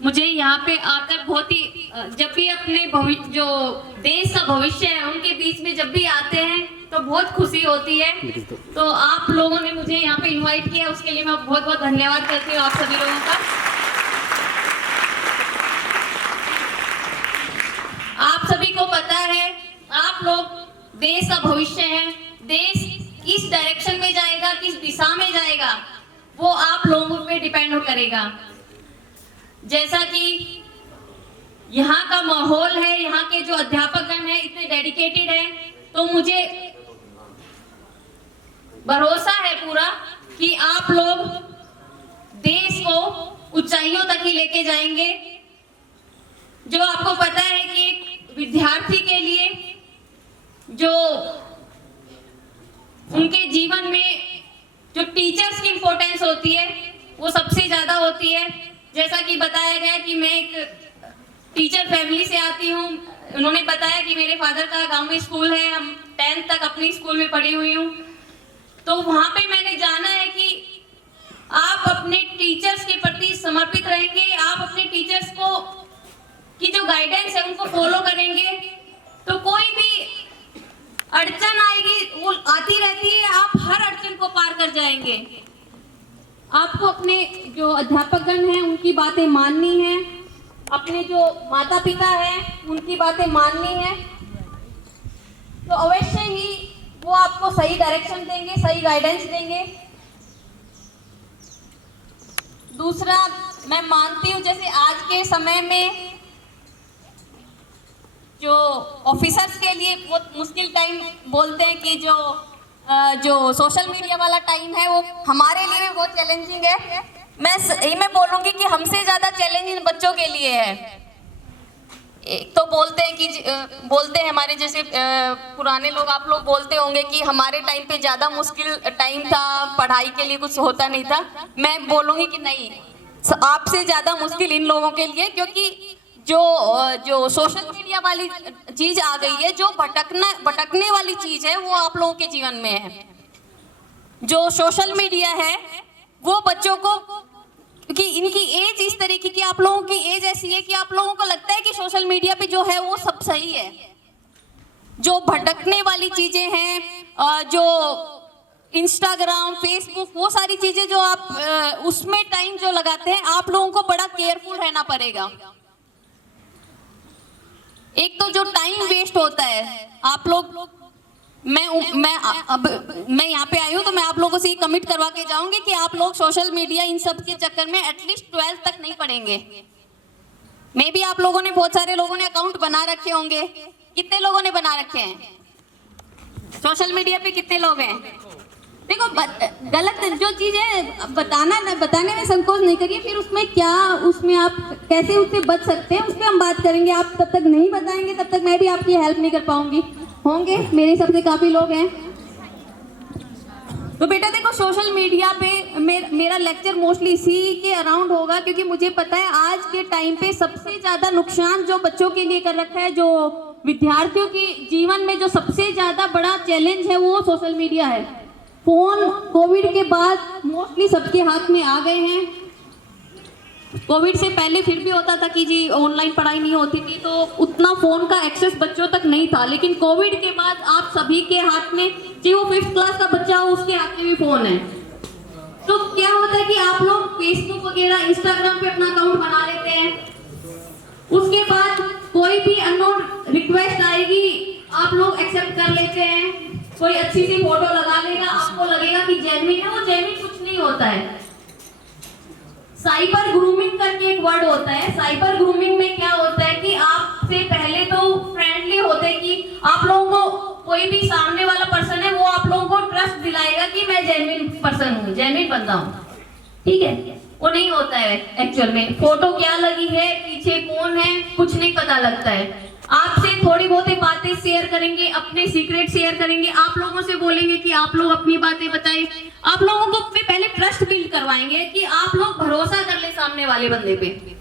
मुझे यहाँ पे आकर बहुत ही जब भी अपने जो देश का भविष्य है उनके बीच में जब भी आते हैं तो बहुत खुशी होती है। तो आप लोगों ने मुझे यहाँ पे इनवाइट किया, उसके लिए मैं बहुत बहुत धन्यवाद करती हूँ आप सभी लोगों का। आप सभी को पता है आप लोग देश का भविष्य है। देश किस डायरेक्शन में जाएगा, किस दिशा में जाएगा, वो आप लोगों पे डिपेंड करेगा। जैसा कि यहाँ का माहौल है, यहाँ के जो अध्यापकगण हैं इतने डेडिकेटेड हैं, तो मुझे भरोसा है पूरा कि आप लोग देश को ऊंचाइयों तक ही लेके जाएंगे। जो आपको पता है कि एक विद्यार्थी के लिए जो उनके जीवन में जो टीचर्स की इंपॉर्टेंस होती है वो सबसे ज्यादा होती है। जैसा कि बताया गया कि मैं एक टीचर फैमिली से आती हूँ, उन्होंने बताया कि मेरे फादर का गांव में स्कूल है, हम 10th तक अपनी स्कूल में पढ़ी हुई हूँ। तो वहां पे मैंने जाना है कि आप अपने टीचर्स के प्रति समर्पित रहेंगे, आप अपने टीचर्स को की जो गाइडेंस है उनको फॉलो करेंगे, तो कोई भी अड़चन आएगी वो आती रहती है, आप हर अड़चन को पार कर जाएंगे। आपको अपने जो अध्यापकगण हैं उनकी बातें माननी है, अपने जो माता पिता हैं उनकी बातें माननी है, तो अवश्य ही वो आपको सही डायरेक्शन देंगे, सही गाइडेंस देंगे। दूसरा, मैं मानती हूँ जैसे आज के समय में जो ऑफिसर्स के लिए बहुत मुश्किल टाइम बोलते हैं कि जो सोशल मीडिया वाला टाइम है वो हमारे लिए भी बहुत चैलेंजिंग है। मैं बोलूँगी कि हमसे ज़्यादा चैलेंज इन बच्चों के लिए है। एक तो बोलते हैं हमारे जैसे पुराने लोग, आप लोग बोलते होंगे कि हमारे टाइम पे ज़्यादा मुश्किल टाइम था, पढ़ाई के लिए कुछ होता नहीं था। मैं बोलूँगी कि नहीं, आपसे ज़्यादा मुश्किल इन लोगों के लिए, क्योंकि जो सोशल मीडिया वाली चीज आ गई है, जो भटकने वाली चीज है वो आप लोगों के जीवन में है। जो सोशल मीडिया है वो बच्चों को, क्योंकि इनकी एज इस तरीके की, आप लोगों की एज ऐसी है कि आप लोगों को लगता है कि सोशल मीडिया पे जो है वो सब सही है। जो भटकने वाली चीजें हैं, जो इंस्टाग्राम, फेसबुक, वो सारी चीजें जो आप उसमें टाइम जो लगाते हैं, आप लोगों को बड़ा केयरफुल रहना पड़ेगा। एक तो जो टाइम वेस्ट होता है, आप लोग, मैं यहाँ पे आई हूँ तो मैं आप लोगों से कमिट करवा के जाऊंगी कि आप लोग सोशल मीडिया इन सब के चक्कर में एटलीस्ट 12th तक नहीं पढ़ेंगे। मे भी आप लोगों ने, बहुत सारे लोगों ने अकाउंट बना रखे होंगे। कितने लोगों ने बना रखे हैं सोशल मीडिया पे? कितने लोग हैं? देखो, गलत जो चीज है बताने में संकोच नहीं करिए, फिर उसमें आप कैसे उससे बच सकते हैं उस पर हम बात करेंगे। आप तब तक नहीं बताएंगे तब तक मैं भी आपकी हेल्प नहीं कर पाऊंगी। होंगे मेरे हिसाब से काफी लोग हैं। तो बेटा देखो, सोशल मीडिया पे मेरा लेक्चर मोस्टली इसी के अराउंड होगा, क्योंकि मुझे पता है आज के टाइम पे सबसे ज्यादा नुकसान जो बच्चों के लिए कर रखा है, जो विद्यार्थियों के जीवन में जो सबसे ज्यादा बड़ा चैलेंज है वो सोशल मीडिया है। फोन कोविड के बाद मोस्टली सबके हाथ में आ गए हैं। कोविड से पहले फिर भी होता था कि जी ऑनलाइन पढ़ाई नहीं होती थी, तो उतना फोन का एक्सेस बच्चों तक नहीं था। लेकिन कोविड के बाद आप सभी के हाथ में, चाहे वो 5th क्लास का बच्चा हो, उसके हाथ में भी फोन है। तो क्या होता है कि आप लोग फेसबुक वगैरह, इंस्टाग्राम पे अपना अकाउंट बना लेते हैं। उसके बाद कोई भी अननोन रिक्वेस्ट आएगी, आप लोग एक्सेप्ट कर लेते हैं। कोई अच्छी सी फोटो लगा लेगा, आपको लगेगा कि जेन्युइन है, वो जेन्युइन कुछ नहीं होता है। साइबर ग्रूमिंग करके एक वर्ड होता है। साइबर ग्रूमिंग में क्या होता है कि आपसे पहले तो फ्रेंडली होते हैं कि आप लोगों को, कोई भी सामने वाला पर्सन है वो आप लोगों को ट्रस्ट दिलाएगा कि मैं जेन्युइन पर्सन हूँ, जेन्युइन बंदा हूँ, ठीक है। वो नहीं होता है एक्चुअल में। फोटो क्या लगी है, पीछे कौन है, कुछ नहीं पता लगता है। आपसे थोड़ी बहुत बातें शेयर करेंगे, अपने सीक्रेट शेयर करेंगे, आप लोगों से बोलेंगे कि आप लोग अपनी बातें बताएं। आप लोगों को पहले ट्रस्ट बिल्ड करवाएंगे कि आप लोग भरोसा कर ले सामने वाले बंदे पे।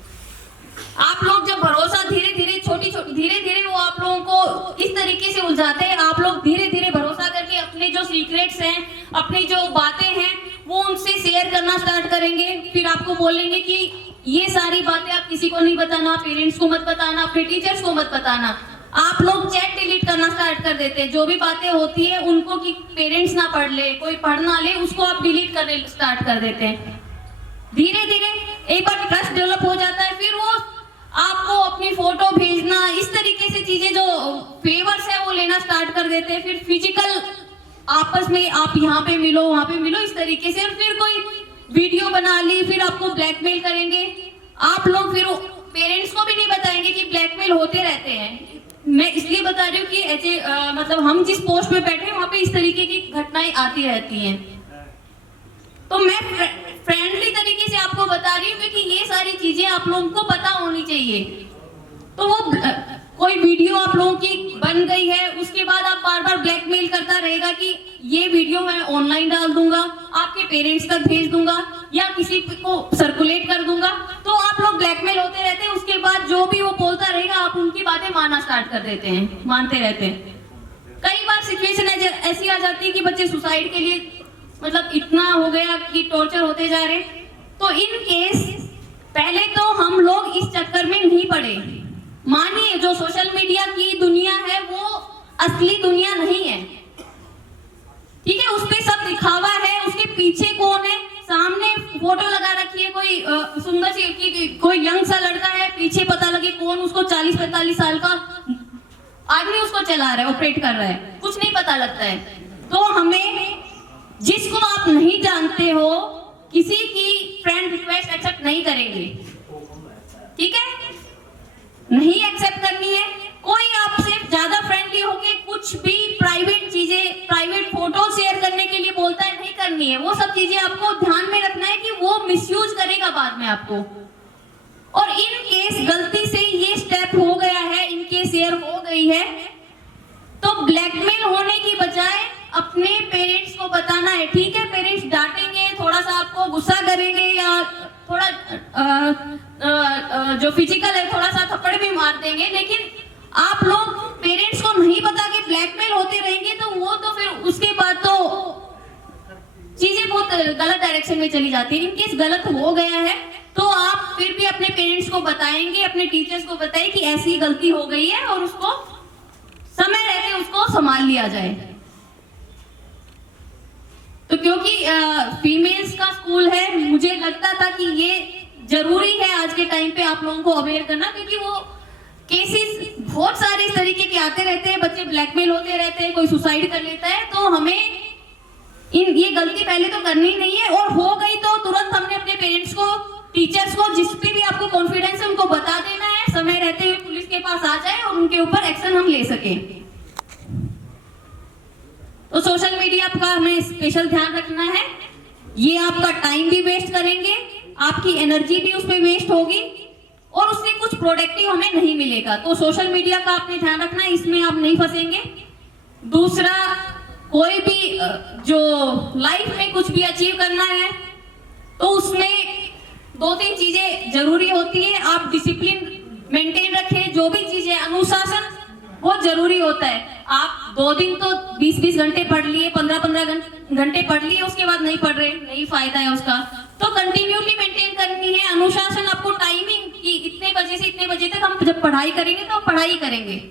आप लोग जब भरोसा धीरे धीरे वो आप लोगों को इस तरीके से उलझाते हैं, आप लोग धीरे धीरे भरोसा करके अपने जो सीक्रेट्स हैं, अपनी जो बातें हैं, वो उनसे शेयर करना स्टार्ट करेंगे। फिर आपको बोलेंगे कि ये सारी बातें आप किसी को नहीं बताना, पेरेंट्स को मत बताना, अपने टीचर्स को मत बताना। आप लोग चैट डिलीट करना स्टार्ट कर देते हैं। जो भी बातें होती है उनको कि पेरेंट्स ना पढ़ ले, कोई पढ़ ना ले, उसको आप डिलीट करने स्टार्ट कर देते हैं। धीरे धीरे एक बार ट्रस्ट डेवलप हो जाता है, फिर वो आपको अपनी फोटो भेजना, इस तरीके से चीजें जो फेवर्स है वो लेना स्टार्ट कर देते हैं। फिर फिजिकल आपस में आप यहाँ पे मिलो, वहां पे मिलो, इस तरीके से। फिर कोई वीडियो बना ली, फिर आपको ब्लैकमेल करेंगे। आप लोग फिर पेरेंट्स को भी नहीं बताएंगे कि ब्लैकमेल होते रहते हैं। मैं इसलिए बता रही हूँ कि ऐसे मतलब हम जिस पोस्ट पे बैठे हैं वहां पे इस तरीके की घटनाएं आती रहती हैं। तो मैं फ्रेंडली तरीके से आपको बता रही हूँ क्योंकि ये सारी चीजें आप लोगों को पता होनी चाहिए। तो वो कोई वीडियो आप लोगों की बन गई है, उसके बाद आप बार बार ब्लैकमेल करता रहेगा कि ये वीडियो मैं ऑनलाइन डाल दूंगा, आपके पेरेंट्स तक भेज दूंगा या किसी को सर्कुलेट कर दूंगा। तो आप लोग ब्लैकमेल होते रहते हैं। उसके बाद जो भी वो बोलता रहेगा आप उनकी बातें मानना स्टार्ट कर देते हैं, मानते रहते हैं। कई बार सिचुएशन ऐसी आ जाती है कि बच्चे सुसाइड के लिए मतलब इतना हो गया कि टॉर्चर होते जा रहे। तो इन केस पहले तो हम लोग इस चक्कर में नहीं पड़े। मानिए जो सोशल मीडिया की दुनिया है वो असली दुनिया नहीं है, ठीक है। उसपे सब दिखावा है, उसके पीछे कौन है, सामने फोटो लगा रखी है कोई सुंदर सी कोई यंग सा लड़का है, पीछे पता लगे कौन उसको 40-45 साल का आदमी उसको चला रहा है, ऑपरेट कर रहा है, कुछ नहीं पता लगता है। तो हमें जिसको आप नहीं जानते हो किसी की फ्रेंड रिक्वेस्ट एक्सेप्ट नहीं करेंगे, ठीक है, नहीं एक्सेप्ट करनी है। कोई आपसे ज्यादा फ्रेंडली होके कुछ भी प्राइवेट चीजें, प्राइवेट फोटो शेयर करने के लिए बोलता है, नहीं करनी है। वो सब चीजें आपको ध्यान में रखना है कि वो मिसयूज करेगा बाद में आपको। और इन केस गलती से ये स्टेप हो गया है, इनके शेयर हो गई है, तो ब्लैकमेल होने की बजाय अपने पेरेंट्स को बताना है, ठीक है। पेरेंट्स डांटेंगे, थोड़ा सा आपको गुस्सा करेंगे या थोड़ा जो फिजिकल है थोड़ा सा थप्पड़ भी मार देंगे, लेकिन आप लोग पेरेंट्स को नहीं बता के ब्लैकमेल होते रहेंगे तो वो तो फिर उसके बाद तो चीजें बहुत गलत डायरेक्शन में चली जाती है। इनकेस गलत हो गया है तो आप फिर भी अपने पेरेंट्स को बताएंगे, अपने टीचर्स को बताएं कि ऐसी गलती हो गई है और उसको समय रहते उसको संभाल लिया जाए। तो क्योंकि फीमेल्स का स्कूल है, मुझे लगता था कि ये जरूरी है आज के टाइम पे आप लोगों को अवेयर करना, क्योंकि वो केसेस बहुत सारे इस तरीके के आते रहते हैं, बच्चे ब्लैकमेल होते रहते हैं, कोई सुसाइड कर लेता है। तो हमें ये गलती पहले तो करनी नहीं है, और हो गई तो तुरंत हमने अपने पेरेंट्स को, टीचर्स को, जिस पे भी आपको कॉन्फिडेंस है उनको बता देना है, समय रहते हुए पुलिस के पास आ जाए और उनके ऊपर एक्शन हम ले सके। तो सोशल मीडिया का हमें स्पेशल ध्यान रखना है। ये आपका टाइम भी वेस्ट करेंगे, आपकी एनर्जी भी उसमें वेस्ट होगी और उससे कुछ प्रोडक्टिव हमें नहीं मिलेगा। तो सोशल मीडिया का आपने ध्यान रखना है, इसमें आप नहीं फंसेंगे। दूसरा, कोई भी जो लाइफ में कुछ भी अचीव करना है तो उसमें 2-3 चीजें जरूरी होती है। आप डिसिप्लिन मेंटेन रखें, जो भी चीजें, अनुशासन बहुत जरूरी होता है। आप 2 दिन तो 20-20 घंटे पढ़ लिए, 15-15 घंटे पढ़ लिए, उसके बाद नहीं पढ़ रहे, नहीं फायदा है उसका। तो कंटिन्यूटी मेंटेन करनी है। अनुशासन, आपको टाइमिंग कि इतने बजे से इतने बजे तक हम जब पढ़ाई करेंगे तो पढ़ाई करेंगे।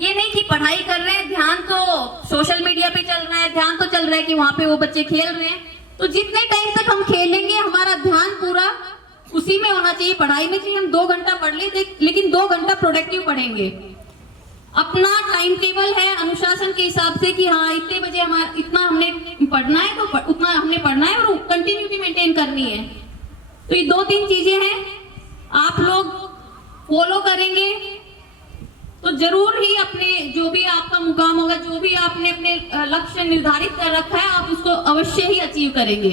ये नहीं कि पढ़ाई कर रहे हैं, ध्यान तो सोशल मीडिया पे चल रहा है, ध्यान तो चल रहा है कि वहां पे वो बच्चे खेल रहे हैं। तो जितने टाइम तक हम खेलेंगे हमारा ध्यान पूरा उसी में होना चाहिए, पढ़ाई में। चाहिए हम 2 घंटा पढ़ ले, लेकिन 2 घंटा प्रोडक्टिव पढ़ेंगे। अपना टाइम टेबल है अनुशासन के हिसाब से कि हाँ इतने बजे हमारा इतना हमने पढ़ना है तो उतना हमने पढ़ना है, और कंटिन्यूटी मेंटेन करनी है। तो ये 2-3 चीजें हैं, आप लोग फॉलो करेंगे तो जरूर ही अपने जो भी आपका मुकाम होगा, जो भी आपने अपने लक्ष्य निर्धारित कर रखा है, आप उसको अवश्य ही अचीव करेंगे।